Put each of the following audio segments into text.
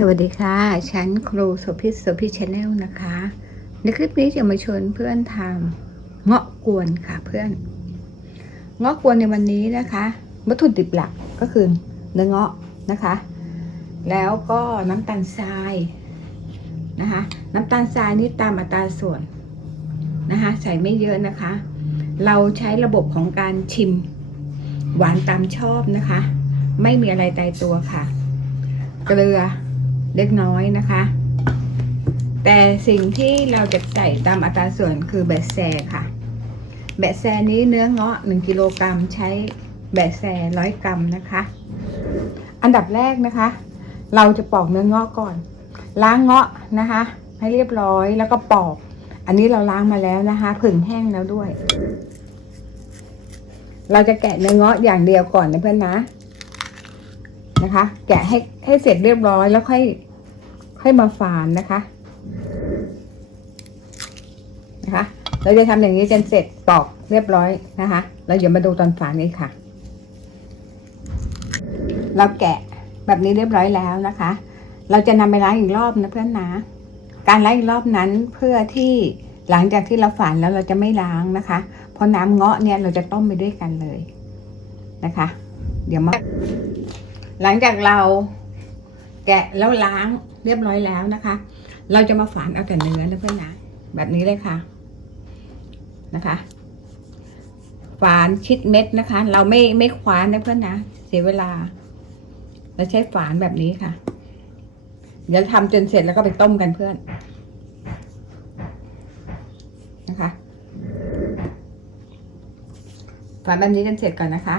สวัสดีค่ะ ฉันครูโสภิตโสภิชาแนลนะคะ ในคลิปนี้จะมาชวนเพื่อนทำเงาะกวนค่ะเพื่อน เงาะกวนในวันนี้นะคะ วัตถุดิบหลักก็คือเนื้อเงาะนะคะ แล้วก็น้ำตาลทรายนะคะ น้ำตาลทรายนี่ตามอัตราส่วนนะคะ ใส่ไม่เยอะนะคะ เราใช้ระบบของการชิม หวานตามชอบนะคะ ไม่มีอะไรตายตัวค่ะ เกลือ เล็กน้อยนะคะ แต่สิ่งที่เราจะใส่ตามอัตราส่วนคือแบะแซค่ะ แบะแซนี้เนื้อเงาะ1กิโลกรัมใช้แบะแซร้อยกรัมนะคะ อันดับแรกนะคะ เราจะปอกเนื้อเงาะก่อน ล้างเงาะนะคะ ให้เรียบร้อยแล้วก็ปอก อันนี้เราล้างมาแล้วนะคะผึ่งแห้งแล้วด้วย เราจะแกะเนื้อเงาะอย่างเดียวก่อนนะเพื่อนนะ นะคะ แกะให้ให้เสร็จเรียบร้อยแล้วค่อยค่อยมาฝานนะคะนะคะเราจะทำอย่างนี้จนเสร็จปอกเรียบร้อยนะคะเราเดี๋ยวมาดูตอนฝานนี้ค่ะ เราแกะแบบนี้เรียบร้อยแล้วนะคะ เราจะนำไปล้างอีกรอบนะเพื่อนนะการล้างอีกรอบนั้นเพื่อที่หลังจากที่เราฝานแล้วเราจะไม่ล้างนะคะ เพราะน้ำเงาะเนี่ยเราจะต้มไปด้วยกันเลยนะคะ เดี๋ยวมา หลังจากเราแกะแล้วล้างเรียบร้อยแล้วนะคะ เราจะมาฝานเอาแต่เนื้อนะเพื่อนนะแบบนี้เลยค่ะนะคะ ฝานชิดเม็ดนะคะ เราไม่ไม่คว้านนะเพื่อนนะเสียเวลาเราใช้ฝานแบบนี้ค่ะ เดี๋ยวทำจนเสร็จแล้วก็ไปต้มกันเพื่อนนะคะฝานแบบนี้จนเสร็จก่อนนะคะ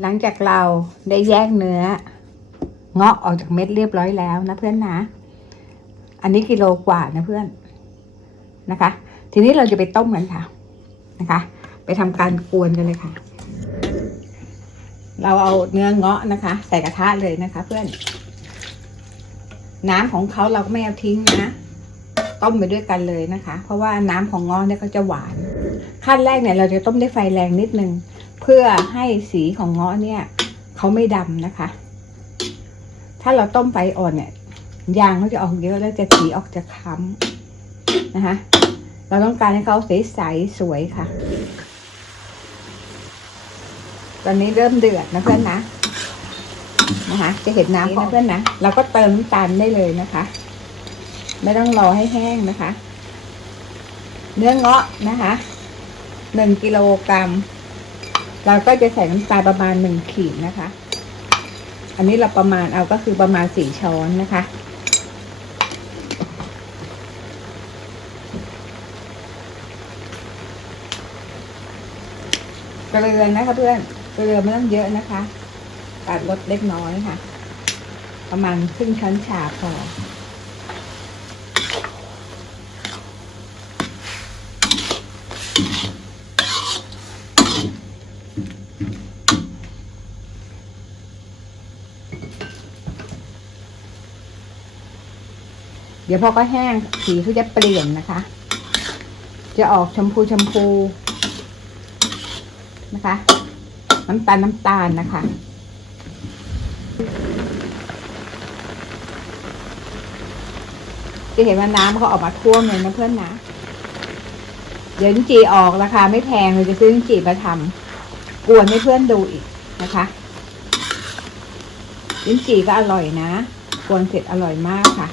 หลังจากเราได้แยกเนื้อเงาะออกจากเม็ดเรียบร้อยแล้วนะเพื่อนนะ อันนี้กิโลกว่านะเพื่อนนะคะ ทีนี้เราจะไปต้มกันค่ะนะคะ ไปทำการกวนกันเลยค่ะ เราเอาเนื้อเงาะนะคะ ใส่กระทะเลยนะคะ เพื่อน น้ำของเขาเราก็ไม่เอาทิ้งนะต้มไปด้วยกันเลยนะคะ เพราะว่าน้ำของเงาะเนี่ยเขาจะหวาน ขั้นแรกเนี่ยเราจะต้มด้วยไฟแรงนิดนึง พื่อให้สีของเงาะเนี่ยเขาไม่ดำนะคะ ถ้าเราต้มไฟอ่อนเนี่ยยางเขาจะออกเยอะแล้วจะสีออกจะค้ำนะคะ เราต้องการให้เขาใสๆสวยค่ะ ตอนนี้เริ่มเดือดนะเพื่อนนะนะคะ จะเห็นน้ำนะเพื่อนนะเราก็เติมน้ำตาลได้เลยนะคะ ไม่ต้องรอให้แห้งนะคะ เนื้อเงาะนะคะหนึ่งกิโลกรัม เราก็จะใส่น้ำตาลประมาณหนึ่งขีดนะคะ อันนี้เราประมาณเอาก็คือประมาณสี่ช้อนนะคะ เกลือนะคะเพื่อนเกลือไม่ต้องเยอะนะคะตัดลดเล็กน้อยค่ะ ประมาณครึ่งช้อนชาพอ เดี๋ยวพอก็แห้งสีเขาจะเปลี่ยนนะคะ จะออกชมพูชมพูนะคะ น้ำตาลน้ำตาลนะคะจะเห็นว่าน้ำเขาออกมาท่วมเลยนะเพื่อนนะเดี๋ยวลิ้นจี่ออกราคาไม่แพงเลยจะซื้อลิ้นจี่มาทำกวนให้เพื่อนดูอีกนะคะลิ้นจี่ก็อร่อยนะกวนเสร็จอร่อยมากค่ะ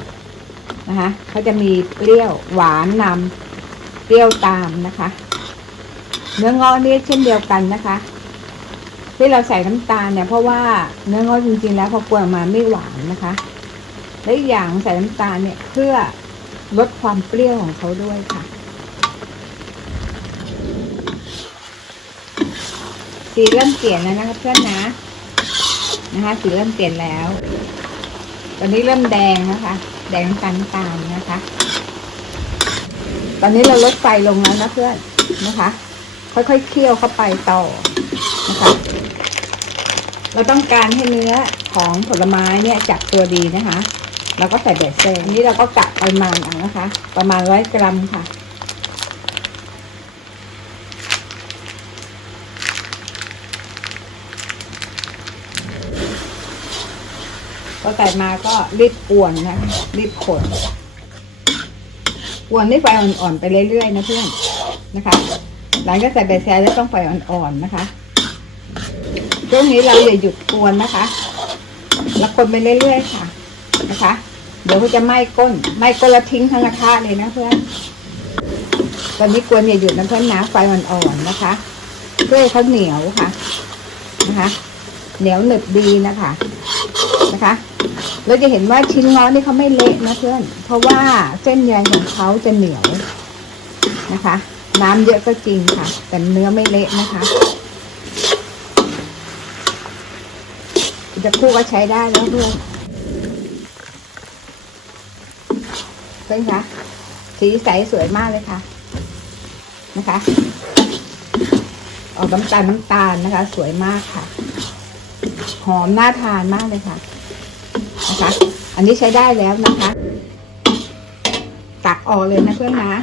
นะคะเขาจะมีเปรี้ยวหวานนำเปรี้ยวตามนะคะ เนื้อเงาะนี่เช่นเดียวกันนะคะ ที่เราใส่น้ำตาลเนี่ย เพราะว่าเนื้อเงาะจริงๆแล้วพอกวนออกมาไม่หวานนะคะและอีกอย่างใส่น้ำตาลเนี่ยเพื่อลดความเปรี้ยวของเขาด้วยค่ะสีเริ่มเปลี่ยนแล้วนะคะเพื่อนนะนะคะสีเริ่มเปลี่ยนแล้ว ตอนนี้เริ่มแดงนะคะ แดงน้ำตาลน้ำตามนะคะ ตอนนี้เราลดไฟลงแล้วนะเพื่อนนะคะ ค่อยๆเคี่ยวเข้าไปต่อนะคะเราต้องการให้เนื้อของผลไม้เนี่ยจับตัวดีนะคะ แล้วก็ใส่เบสเซนนนี้เราก็กะปริมาณเอานะคะ ประมาณร้อยกรัมค่ะ พอใส่มาก็รีบกวนนะรีบคนกวนด้วยไฟอ่อนๆไปเรื่อยๆนะเพื่อนนะคะ หลังจากใส่ใบแซแล้วต้องไฟอ่อนๆนะคะช่วงนี้เราอย่าหยุดกวนนะคะแล้วคนไปเรื่อยๆค่ะนะคะ เดี๋ยวเขาจะไหม้ก้นไหม้ก้นแล้วทิ้งทั้งกระทะเลยนะเพื่อนตอนนี้กวนอย่าหยุดนะเพื่อนนะไฟอ่อนๆนะคะเพื่อให้เขาเหนียวค่ะนะคะ เหนียวหนึบดีนะคะนะคะ เราจะเห็นว่าชิ้นง้อนี่เขาไม่เละนะเพื่อน เพราะว่าเส้นใยของเขาจะเหนียวนะคะ น้ำเยอะก็จริงค่ะ แต่เนื้อไม่เละนะคะจะคู่ก็ใช้ได้แล้วเพื่อนเพื่อนคะสีใสสวยมากเลยค่ะ นะคะ ออกน้ำตาลน้ำตาลนะคะ สวยมากค่ะ หอมน่าทานมากเลยค่ะ นะคะ อันนี้ใช้ได้แล้วนะคะ ตักออกเลยนะเพื่อนนะ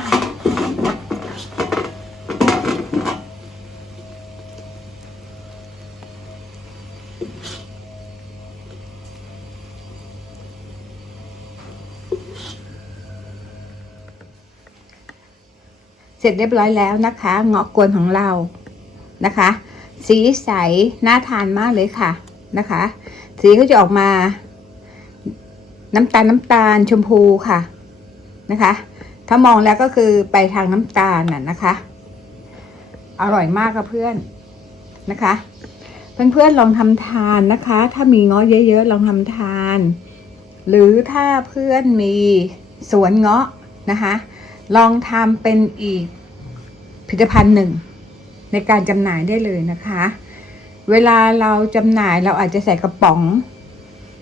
เสร็จเรียบร้อยแล้วนะคะเงาะกวนของเรานะคะ สีใส น่าทานมากเลยค่ะนะคะ สีก็จะออกมา น้ำตาลน้ำตาลชมพูค่ะนะคะ ถ้ามองแล้วก็คือไปทางน้ำตาลน่ะนะคะ อร่อยมากค่ะเพื่อนนะคะเพื่อนๆลองทำทานนะคะ ถ้ามีเงาะเยอะๆลองทำทาน หรือถ้าเพื่อนมีสวนเงาะนะคะ ลองทำเป็นอีกผลิตภัณฑ์หนึ่ง ในการจำหน่ายได้เลยนะคะ เวลาเราจำหน่ายเราอาจจะใส่กระป๋อง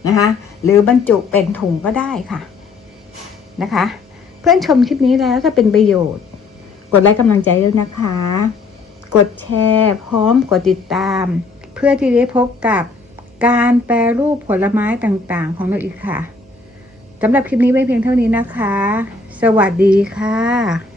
นะคะ หรือบรรจุเป็นถุงก็ได้ค่ะนะคะ เพื่อนชมคลิปนี้แล้วถ้าเป็นประโยชน์ กดไลค์กำลังใจด้วยนะคะ กดแชร์พร้อมกดติดตาม เพื่อที่ได้พบกับการแปรรูปผลไม้ต่างๆ ของเราอีกค่ะสำหรับคลิปนี้ไม่เพียงเท่านี้นะคะ สวัสดีค่ะ